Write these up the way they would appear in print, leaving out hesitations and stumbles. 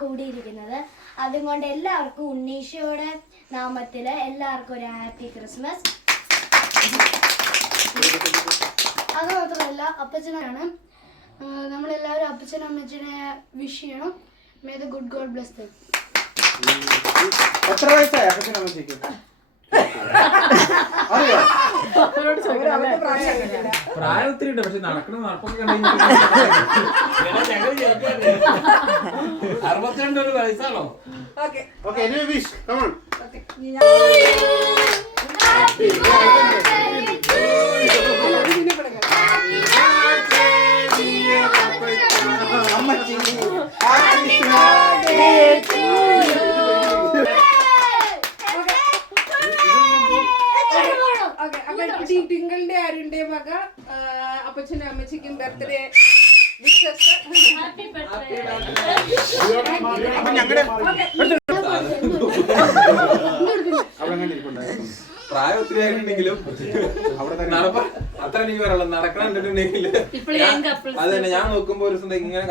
കൂടിയിരിക്കുന്നത്. അതുകൊണ്ട് എല്ലാവർക്കും ഉണ്ണീശോയുടെ നാമത്തിൽ എല്ലാവർക്കും ഒരു ഹാപ്പി ക്രിസ്മസ്. അത് മാത്രമല്ല അപ്പച്ചനാണ്, നമ്മളെല്ലാവരും അപ്പച്ചനും അമ്മച്ചനെ വിഷ് ചെയ്യണം. May the good god bless them. എത്ര വയസ്സായി അപ്പച്ചനും അമ്മച്ചിക്ക്? പ്രായം ഒത്തിരി ഉണ്ട്, പക്ഷെ നടക്കണ നടപ്പൊക്കെ 62 വയസ്സാണോ? Wish come on. Happy birthday to you. അമ്മച്ചി ഹാപ്പി ബർത്ത്ഡേ ടു യു. ടിങ്കിളിന്റെ ആരുടെ മക അപ്പച്ചനും അമ്മച്ചിക്കും ബർത്ത്ഡേ വിഷസ്. പ്രായം ഒത്തിരി ആയിട്ടുണ്ടെങ്കിലും അത്ര എനിക്ക് പറയാനുള്ളത് നടക്കണുണ്ടെങ്കിൽ അത് തന്നെ. ഞാൻ നോക്കുമ്പോ ഒരു ദിവസം ഇങ്ങനെ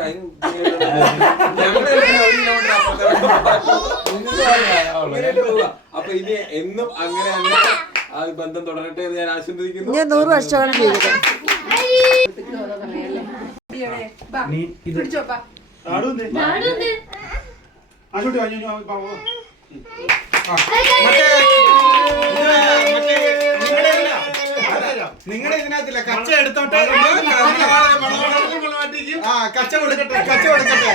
അപ്പൊ ഇനി എന്നും അങ്ങനെ തന്നെ ആ ബന്ധം തുടരട്ടെ എന്ന് ഞാൻ ആശംസിക്കുന്നു. ഞാൻ 100 വർഷമാണ് ചെയ്തത്. നിങ്ങളുടെ ഇതിനകത്തില്ല കച്ച എടുത്തോട്ടെ. കച്ച കൊടുക്കട്ടെ, കച്ച കൊടുക്കട്ടെ.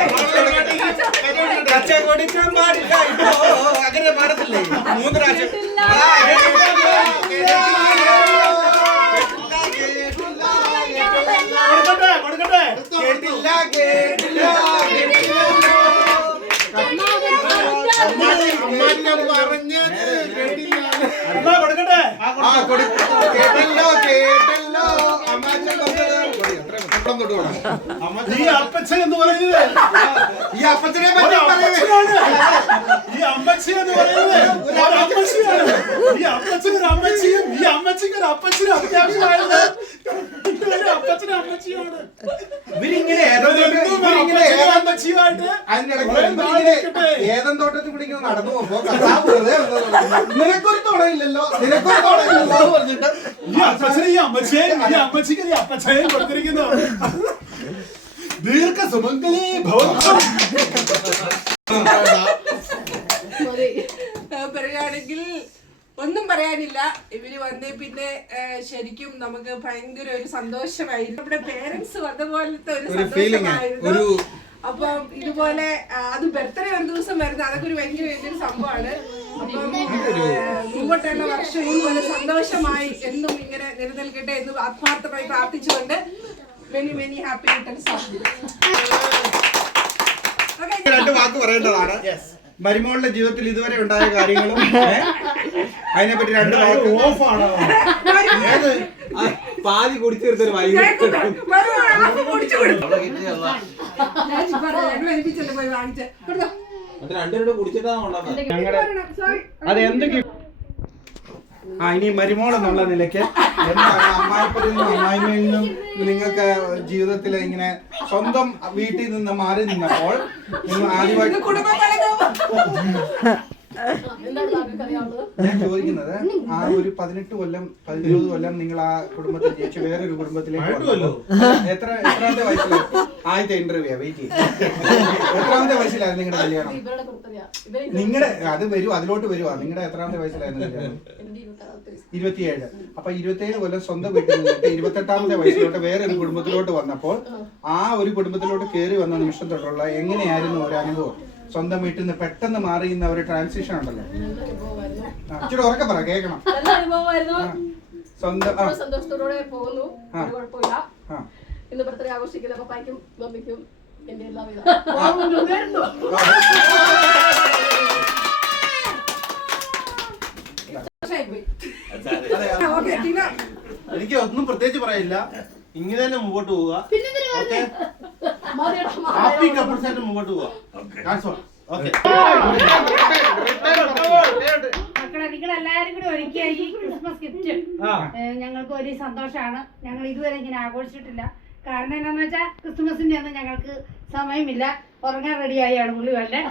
കച്ച കൊടുക്കാൻ പാടില്ല, അങ്ങനെ പാടത്തില്ലേ? 3 പ്രാവശ്യം കൊടുക്കട്ടെ. കേട്ടില്ല കേട്ടില്ല കേട്ടല്ലോ കേട്ടല്ലോ ഈ അപ്പച്ചൻ എന്ന് പറയുന്നത് ഈ അപ്പച്ചനെ പറ്റി ഈ അമ്മച്ചി എന്ന് പറയുന്നത് ഒരു അമ്മച്ചിയാണ്. ഈ അപ്പച്ചനൊരു അമ്മച്ചിയും ഈ അമ്മച്ചിക്ക് ഒരു അപ്പച്ചനും അത്യാവശ്യമായത് അപ്പച്ചനും അമ്മച്ചിയാണ്. ഏതം തോട്ടത്തിൽ പിടിക്കുന്ന നടന്നു പോകുമ്പോ നിനക്കൊരു തുണയില്ലല്ലോ, നിനക്കൊരു തുണയില്ലല്ലോ പറഞ്ഞിട്ട് ഈ അപ്പച്ചനെ ഈ അമ്മച്ചിയെയും ഈ അമ്മച്ചിക്ക് ഈ അപ്പച്ചനെയും കൊടുത്തിരിക്കുന്നു. ദീർഘ സുമംഗലി ഭവന്തം. പറയുകയാണെങ്കിൽ ഒന്നും പറയാനില്ല. ഇവര് വന്നേ പിന്നെ ശരിക്കും നമുക്ക് ഭയങ്കര ഒരു സന്തോഷമായിരുന്നു. നമ്മുടെ പേരൻസ് വന്ന പോലത്തെ ഒരു സന്തോഷമായിരുന്നു. അപ്പം ഇതുപോലെ അത് ബർത്ത്ഡേ ഒരു ദിവസം വരുന്നത് അതൊക്കെ ഒരു ഭയങ്കര വലിയൊരു സംഭവമാണ്. അപ്പം മുമ്പോട്ടുള്ള വർഷം ഇതുപോലെ സന്തോഷമായി എന്നും ഇങ്ങനെ നിലനിൽക്കട്ടെ എന്ന് ആത്മാർത്ഥമായി പ്രാർത്ഥിച്ചുകൊണ്ട് many many happy returns of the day. 2 വാക്ക് പറയേണ്ടതാണ്. മരുമോളുടെ ജീവിതത്തിൽ ഇതുവരെ ഉണ്ടായ കാര്യങ്ങളും അതിനെപ്പറ്റി 2 വാക്ക്. പാതി കുടിച്ചു തീർത്തൊരു രണ്ടുപേരുടെ കുടിച്ചിട്ടാണ് അത് എന്തൊക്കെ ഇനി മരുമോൾ എന്നുള്ള നിലയ്ക്ക് എന്താണ് അമ്മായിപ്പതിൽ നിന്നും അമ്മായിമ്മയിൽ നിന്നും നിങ്ങൾക്ക് ജീവിതത്തിൽ ഇങ്ങനെ സ്വന്തം വീട്ടിൽ നിന്ന് മാറി നിന്നപ്പോൾ നിങ്ങൾ ആദ്യമായിട്ട് ഞാൻ ചോദിക്കുന്നത് ആ ഒരു 18 കൊല്ലം 19 കൊല്ലം നിങ്ങൾ ആ കുടുംബത്തിൽ ജയിച്ച് വേറൊരു കുടുംബത്തിലേക്ക് എത്രാമത്തെ വയസ്സിലാണ് ആദ്യത്തെ ഇന്റർവ്യൂ വെയിറ്റ് ചെയ്യും? എത്രാമത്തെ വയസ്സിലായിരുന്നു നിങ്ങളുടെ കല്യാണം? നിങ്ങളുടെ അത് വരുവാ, അതിലോട്ട് വരുവാ. നിങ്ങളുടെ എത്രാമത്തെ വയസ്സിലായിരുന്നു കല്യാണം? 27. അപ്പൊ 27 കൊല്ലം സ്വന്തം വീട്ടിൽ നിന്നിട്ട് 28ാമത്തെ വയസ്സിലോട്ട് വേറൊരു കുടുംബത്തിലോട്ട് വന്നപ്പോൾ ആ ഒരു കുടുംബത്തിലോട്ട് കയറി വന്ന നിമിഷം തൊട്ടുള്ള എങ്ങനെയായിരുന്നു ഒരു അനുഭവം? സ്വന്തം വീട്ടിൽ നിന്ന് പെട്ടെന്ന് മാറിയുന്ന ഒരു ട്രാൻസിഷൻ ഉണ്ടല്ലോ. ഇച്ചിരി ഉറക്കെ പറ, കേൾക്കണം. സ്വന്തം സന്തോഷത്തോടെ പോകുന്നു, കുഴപ്പമില്ല. ഇന്ന് ബർത്ത്ഡേ ആഘോഷിക്കുന്ന പപ്പായ്ക്കും മമ്മിക്കും എന്റെ എല്ലാവിധ എനിക്ക് ഒന്നും പ്രത്യേകിച്ച് പറയില്ല. ഇങ്ങനെ തന്നെ മുമ്പോട്ട് പോവുക. ഹാപ്പി കപ്പിൾസ് ആയിട്ട് മുമ്പോട്ട് പോവുക. മക്കളെ നിങ്ങൾ എല്ലാരും കൂടി ഒരുക്കിയ ഈ ക്രിസ്മസ് ഗിഫ്റ്റ് ഞങ്ങൾക്ക് ഒരു സന്തോഷമാണ്. ഞങ്ങൾ ഇതുവരെ ഇങ്ങനെ ആഘോഷിച്ചിട്ടില്ല. കാരണം എന്താണെന്ന് വെച്ചാൽ ക്രിസ്മസിന്റെ അന്ന് ഞങ്ങൾക്ക് സമയമില്ല, ഉറങ്ങാൻ റെഡിയായാണ് പുള്ളി വന്നെ.